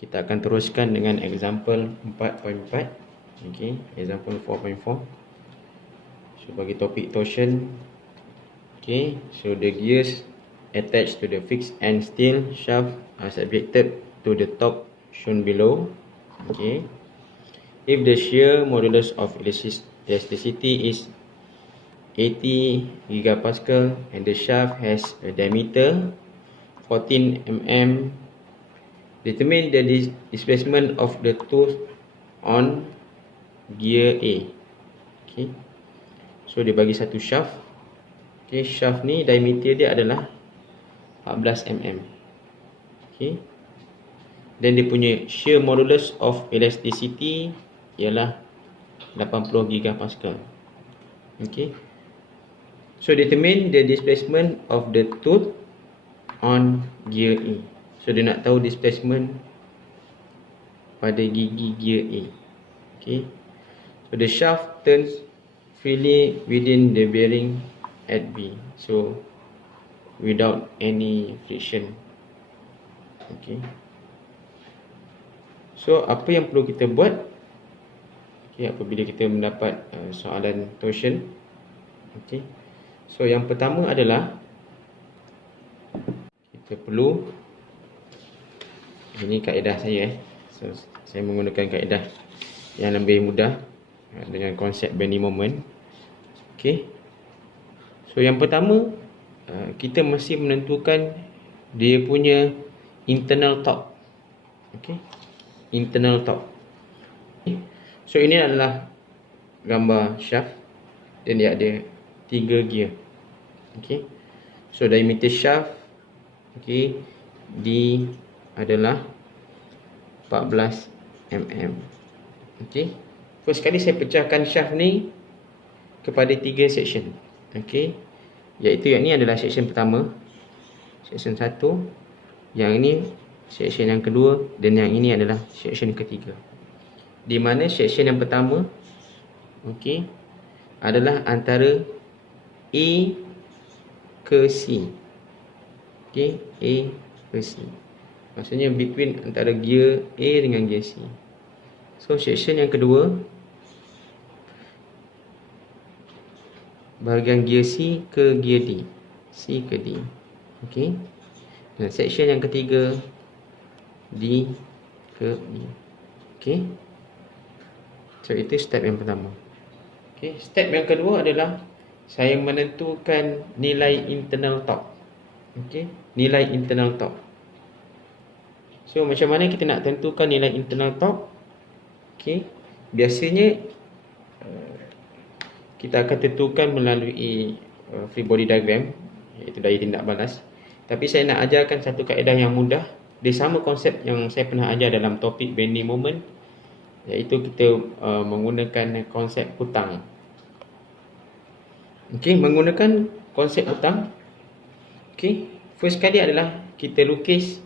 Kita akan teruskan dengan example 4.4. Okay, example 4.4. So bagi topik torsion. Okay, so the gears attached to the fixed end steel shaft are subjected to the torque shown below. Okay, if the shear modulus of elasticity is 80 gigapascal and the shaft has a diameter 14 mm, determine the displacement of the tooth on gear A. Okay, so dia bagi satu shaft. Okay, shaft ni diameter dia adalah 14 mm. Okay, dan dia punya shear modulus of elasticity ialah 80 gigapascal. Okay, so determine the displacement of the tooth on gear A. So dia nak tahu displacement pada gigi gear A. Okay, so the shaft turns freely within the bearing at B, so without any friction. Okay, so apa yang perlu kita buat, okay, apabila kita mendapat soalan torsion? Okay, so yang pertama adalah kita perlu, ini kaedah saya, so saya menggunakan kaedah yang lebih mudah dengan konsep bending moment. Okay, so yang pertama kita mesti menentukan dia punya internal torque. Okay, internal torque. Okay. So ini adalah gambar shaft dan dia ada 3 gear. Okay, so diameter shaft, okay, D adalah 14 mm. Okay, first kali saya pecahkan shaft ni kepada 3 section. Okay, iaitu yang ni adalah section pertama, section 1, yang ini section yang kedua, dan yang ini adalah section ketiga. Di mana section yang pertama, okay, adalah antara A ke C. Okay, A ke C, maksudnya between antara gear A dengan gear C. So section yang kedua, bahagian gear C ke gear D, C ke D. Okay, dan section yang ketiga, D ke B. Okay, so itu step yang pertama. Okay, step yang kedua adalah saya menentukan nilai internal torque. Okay, nilai internal torque. So macam mana kita nak tentukan nilai internal torque? Okay, biasanya kita akan tentukan melalui free body diagram, iaitu daya tindak balas. Tapi saya nak ajarkan satu kaedah yang mudah. Dia sama konsep yang saya pernah ajar dalam topik bending moment, iaitu kita menggunakan konsep hutang. Okay, menggunakan konsep hutang. Okay, first kali adalah kita lukis.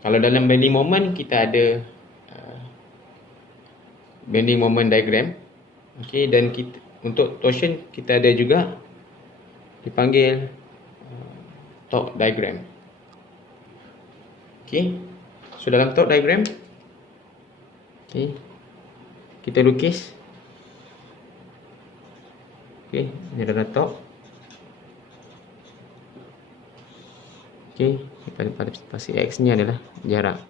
Kalau dalam bending moment kita ada bending moment diagram. Okay, dan kita, untuk torsion kita ada juga dipanggil torque diagram. Okay, so dalam torque diagram, okay, kita lukis. Okay, ini adalah torque. Okay, pada pasti X ni adalah jarak.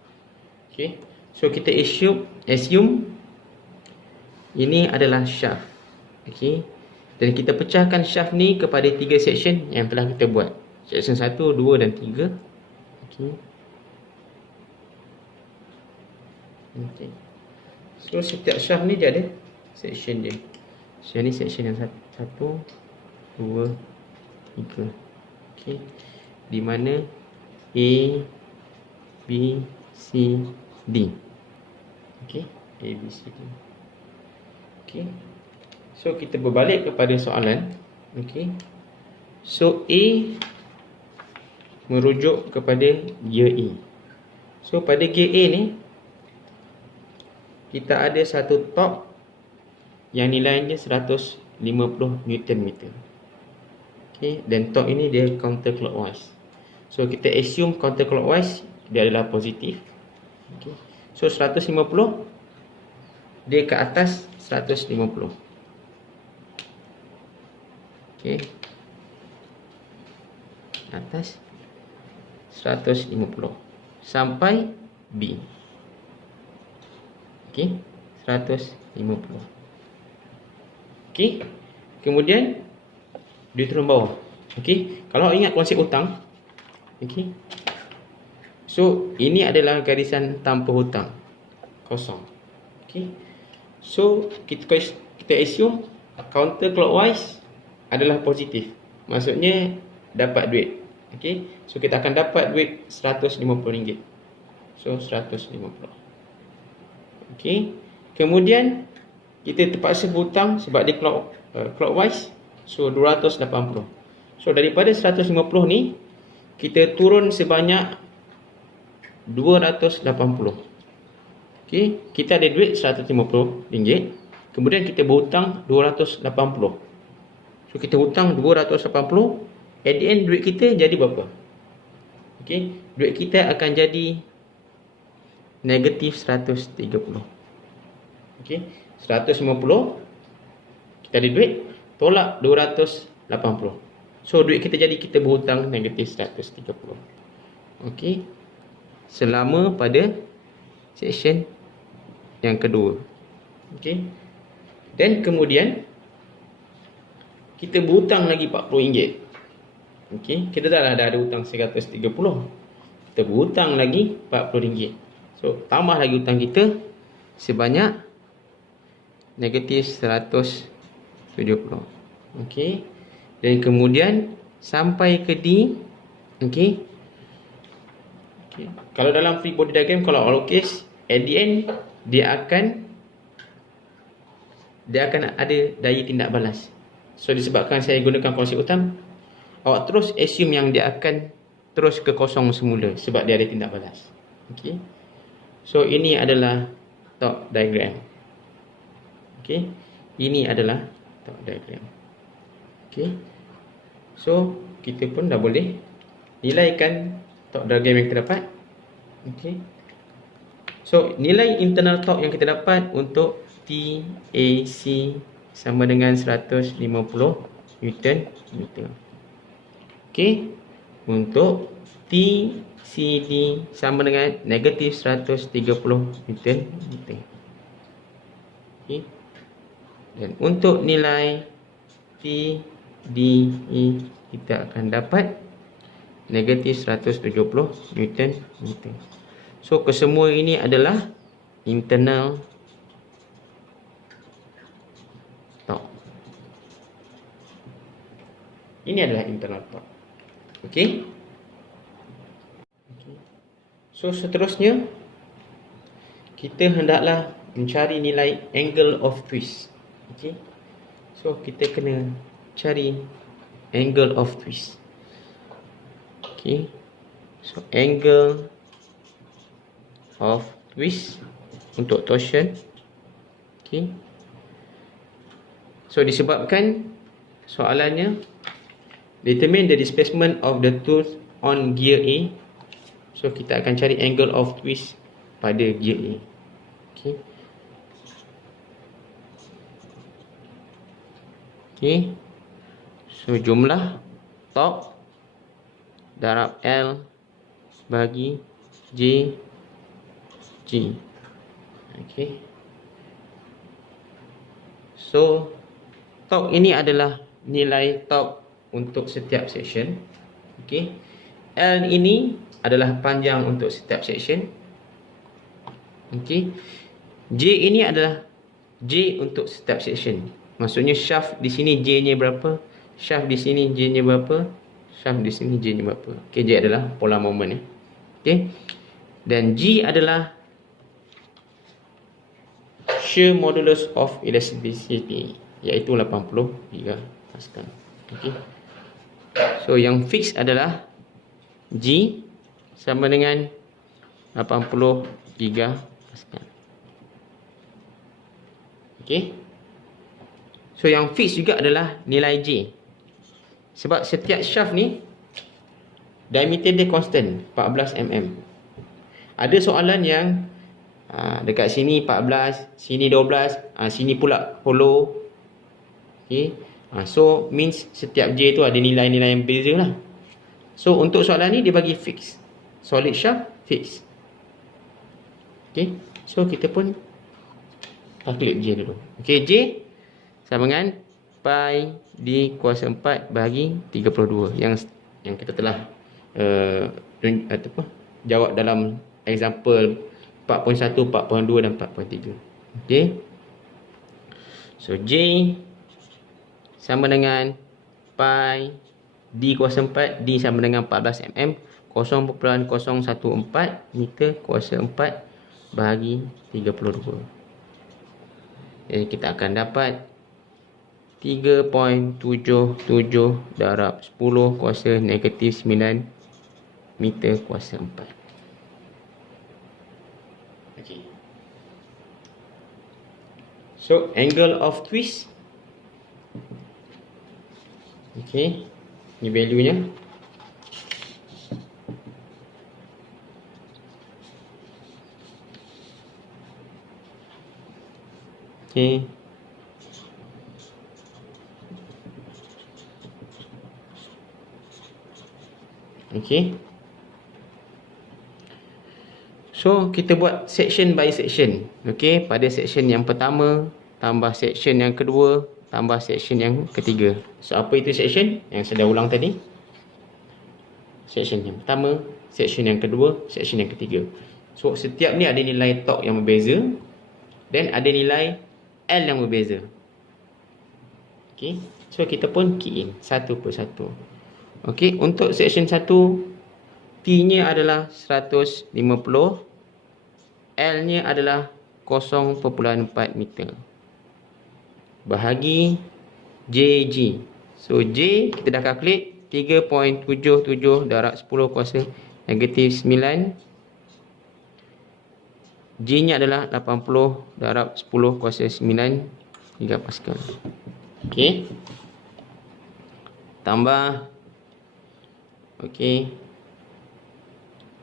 Okay, so kita assume ini adalah shaft. Okay, dan kita pecahkan shaft ni kepada 3 section yang telah kita buat. Section 1, 2 dan 3. Okay. Okay, so setiap shaft ni dia ada section dia. So ni section yang 1, 2, 3. Okay, di mana A, B, C, D. Okay, A, B, C, D. Okay, so kita berbalik kepada soalan. Okay, so A merujuk kepada gear A. So pada gear A ni kita ada satu torque yang nilainya 150 Nm. Okay, dan torque ini dia counterclockwise. So kita assume counterclockwise dia adalah positif. Okay, So 150 dia ke atas 150. Okey. Atas 150 sampai B. Okey, 150. Okey. Kemudian dia turun bawah. Okey, kalau ingat konsep hutang, okey. So, ini adalah garisan tanpa hutang. Kosong. Okey. So, kita assume counter clockwise adalah positif. Maksudnya dapat duit. Okey. So, kita akan dapat duit RM150. So, 150. Okey. Kemudian kita terpaksa berhutang sebab dia clockwise. So 280. So daripada 150 ni kita turun sebanyak 280. Okey, kita ada duit RM150. Kemudian kita berhutang 280. So kita hutang 280. At the end duit kita jadi berapa? Okey, duit kita akan jadi negatif 130. Okey, 150 kita ada duit, tolak 280. So duit kita jadi kita berhutang negatif 130. Okey, selama pada section yang kedua. Okey, dan kemudian kita berhutang lagi RM40. Okey, kita dah ada hutang 130. Kita berhutang lagi RM40. So tambah lagi hutang kita sebanyak negatif 170. Okey. Dan kemudian sampai ke D. Okey. Okey. Kalau dalam free body diagram, kalau all case, at the end dia akan ada daya tindak balas. So disebabkan saya gunakan konsep hutang, awak terus assume yang dia akan terus ke kosong semula sebab dia ada tindak balas. Okey. So ini adalah top diagram. Okey. Ini adalah top diagram. Okey. So kita pun dah boleh nilaikan top diagram yang kita dapat. Okey. So nilai internal torque yang kita dapat untuk TAC sama dengan 150 Newton meter. Okey. Untuk TCD sama dengan negatif 130 Newton meter. Okey. Dan untuk nilai TDE kita akan dapat negatif 170 Newton meter. So kesemua ini adalah internal torque. Ini adalah internal torque. Okey. So seterusnya kita hendaklah mencari nilai angle of twist. Okey. So kita kena cari angle of twist. Okey. So angle of twist untuk torsion. Okey. So disebabkan soalannya determine the displacement of the tooth on gear A. So kita akan cari angle of twist pada gear A. Okey. Okey. So jumlah torque darab L bagi G. Okey. So torque ini adalah nilai torque untuk setiap section. Okey. L ini adalah panjang untuk setiap section. Okey. J ini adalah J untuk setiap section. Maksudnya shaft di sini J-nya berapa, shaft di sini J-nya berapa, shaft di sini J-nya berapa. Okey, J adalah polar moment. Okey. Dan G adalah shear modulus of elasticity, iaitu 83 Pascal. Okey. So yang fix adalah G sama dengan 83 Pascal. Okey. So yang fix juga adalah nilai J. Sebab setiap shaft ni diameter dia constant 14 mm. Ada soalan yang Dekat sini 14, sini 12, sini pula follow. Okay. So means setiap J tu ada nilai-nilai yang beza lah. So untuk soalan ni dia bagi fix. Solid shaft fix. Okay. So kita pun calculate J dulu. Okay, J sama dengan pi D kuasa 4 bahagi 32 yang kita telah jawab dalam example 4.1, 4.2 dan 4.3. Okay. So J sama dengan pi D kuasa 4, D sama dengan 14 mm, 0.014 meter kuasa 4 bahagi 32. Jadi kita akan dapat 3.77 darab 10 kuasa negatif 9 meter kuasa 4. Okay. So angle of twist. Okay, ni value nya. Okay. Okay. So kita buat section by section. Okay, pada section yang pertama tambah section yang kedua tambah section yang ketiga. So apa itu section? Yang saya dah ulang tadi. Section yang pertama, section yang kedua, section yang ketiga. So setiap ni ada nilai torque yang berbeza dan ada nilai L yang berbeza. Okay, so kita pun key in satu persatu. Okay, untuk section 1 T nya adalah 150, L nya adalah 0.4 meter bahagi JG. So J kita dah calculate 3.77 darab 10 kuasa negatif 9. J nya adalah 80 darab 10 kuasa 9 gigapascal. Okey. Tambah. Okey.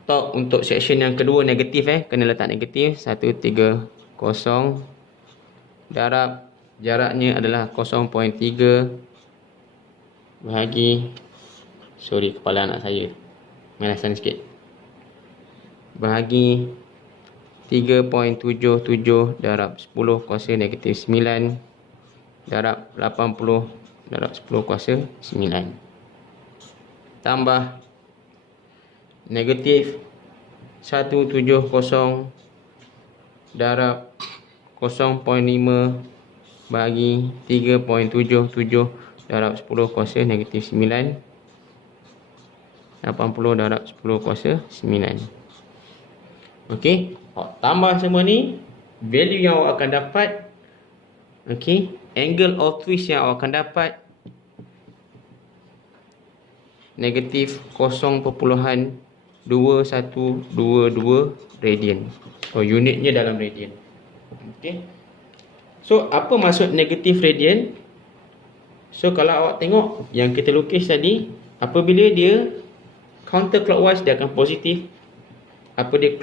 Torque untuk section yang kedua negatif kena letak negatif 130 darab jaraknya adalah 0.3 bahagi, sorry kepala anak saya merasan sikit, bahagi 3.77 darab 10 kuasa negatif 9 darab 80 darab 10 kuasa 9 tambah negatif 170 darab 0.5 bagi 3.77 darab 10 kuasa negatif 9 80 darab 10 kuasa 9. Okey, tambah semua ni, value yang awak akan dapat. Okey, angle of twist yang awak akan dapat negatif 0.2122 radian. So unitnya dalam radian. Okey. So apa maksud negatif radian? So kalau awak tengok yang kita lukis tadi, apabila dia counterclockwise dia akan positif. Apabila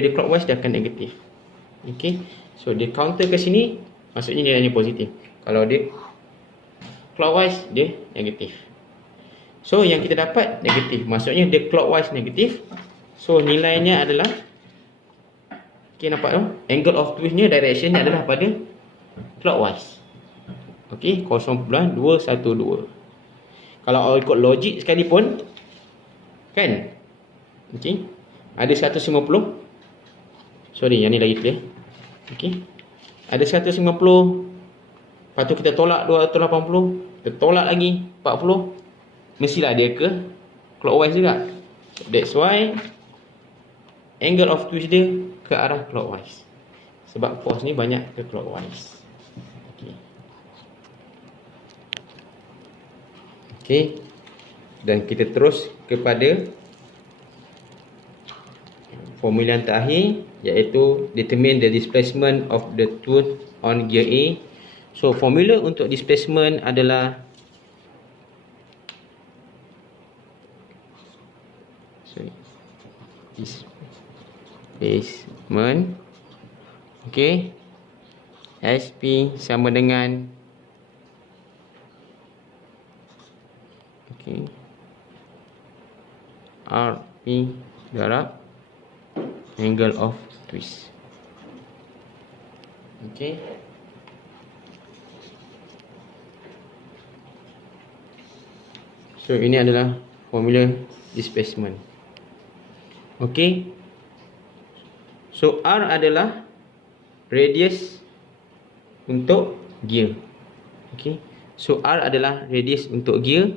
dia clockwise dia akan negatif. Okey. So dia counter ke sini, maksudnya nilainya positif. Kalau dia clockwise dia negatif. So yang kita dapat negatif, maksudnya dia clockwise negatif. So nilainya adalah, okey, nampak tu? Angle of twist-nya, direction-nya adalah pada clockwise. Okey, 0.212. Kalau awak ikut logik sekalipun, kan? Okey, ada 150. Sorry, yang ni lagi clear. Okey, ada 150. Lepas tu kita tolak 280. Kita tolak lagi 40. Mestilah dia ke clockwise juga. That's why angle of twist dia ke arah clockwise. Sebab force ni banyak ke clockwise. Okey. Dan kita terus kepada formula yang terakhir, iaitu determine the displacement of the tooth on gear A. So formula untuk displacement adalah displacement Okey. SP sama dengan RP darab angle of twist. Okey. So ini adalah formula displacement. Okey. So R adalah radius untuk gear. Okey. So R adalah radius untuk gear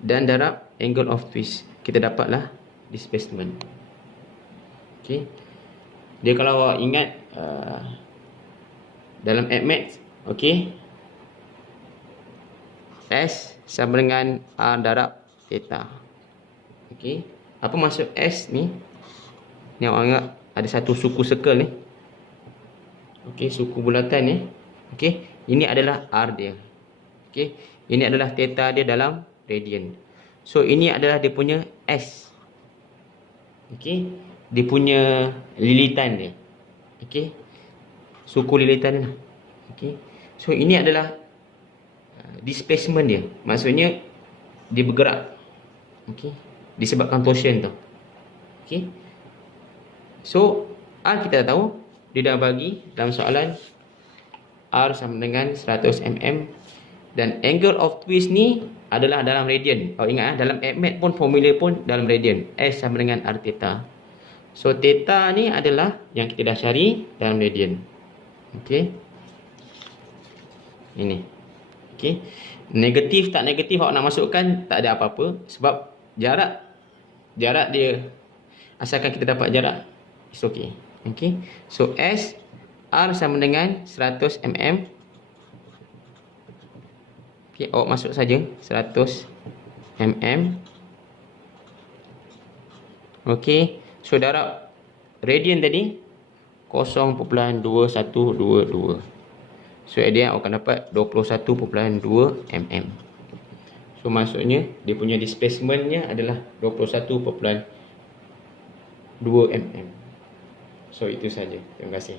dan darab angle of twist. Kita dapatlah displacement. Okey. Dia kalau awak ingat dalam AdMath, okey, S sama dengan R darab theta. Okey. Apa maksud S ni? Ni awak ingat ada satu suku circle ni. Okey, suku bulatan ni. Okey, ini adalah R dia. Okey, ini adalah theta dia dalam radian. So ini adalah dia punya S. Okey, dia punya lilitan dia. Okey, suku lilitan dia. Okey, so ini adalah displacement dia. Maksudnya dia bergerak. Okey, disebabkan torsion tu. Okey, so R kita dah tahu, dia dah bagi dalam soalan R sama dengan 100 mm dan angle of twist ni adalah dalam radian. Kau ingat dalam AdMath pun formula pun dalam radian. S sama dengan R theta. So theta ni adalah yang kita dah cari dalam radian. Okey. Ini. Okey. Negatif tak negatif awak nak masukkan tak ada apa-apa sebab jarak dia asalkan kita dapat jarak it's okay. Okey. So S R sama dengan 100 mm. Okey, awak masuk saja 100 mm. Okey, so darab radian tadi 0.2122. So dia akan dapat 21.2 mm. So maksudnya dia punya displacementnya adalah 21.2 mm. So itu saja. Terima kasih.